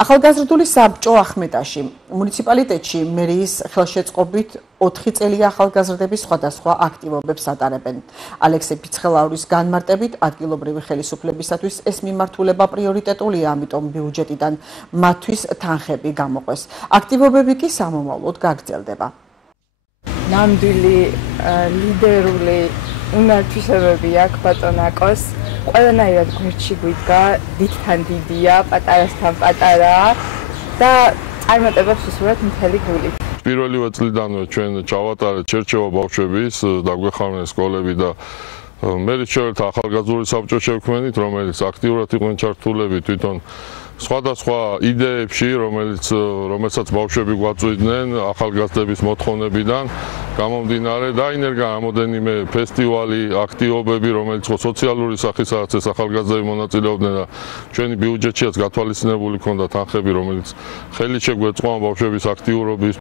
ახალგაზრდული საბჭო ახმეტაში მუნიციპალიტეტში მერიის ხელშეწყობით 4 წელია ახალგაზრდების სხვადასხვა აქტივობებს ატარებენ. ალექსი ფიცხელაურის განმარტებით ადგილობრივი ხელისუფლებისათვის ეს მიმართულება პრიორიტეტულია, ამიტომ ბიუჯეტიდან მათთვის თანხები გამოყვეს. აქტივობები კი სამომავლოდ გაგრძელდება. ნამდვილი ლიდერული უნარჩვისებები აქვს ბატონ აკოს. ყველანაირად გვერდში გვიდგა, დიდთან დიდია, პატარასთან პატარაა და წარმატებებს უსურვებთ მთელი გულით. პირველივე წლიდანვე ჩვენ ჩავატარეთ შერჩევა ბავშვების, დაგვეხმარნენ სკოლები და მერჩეველთა ახალგაზრდული საბჭო შევქმნით, რომელიც აქტიურად იყვნენ ჩართულები თვითონ სხვადასხვა იდეებში, რომელსაც ბავშვები გვაწვდიდნენ ახალგაზრდების მოთხოვნებიდან გამომდინარე, დაინერგა რამოდენიმე ფესტივალი, აქტივობები, რომელიც სოციალური სახისაა, ეს ახალგაზრდები მონაწილეობდნენ და ჩვენი ბიუჯეტშიაც გათვალისწინებული ჰქონდა თანხები, რომელიც ხელი შეგვეწყო ამ ბავშვების აქტიურობის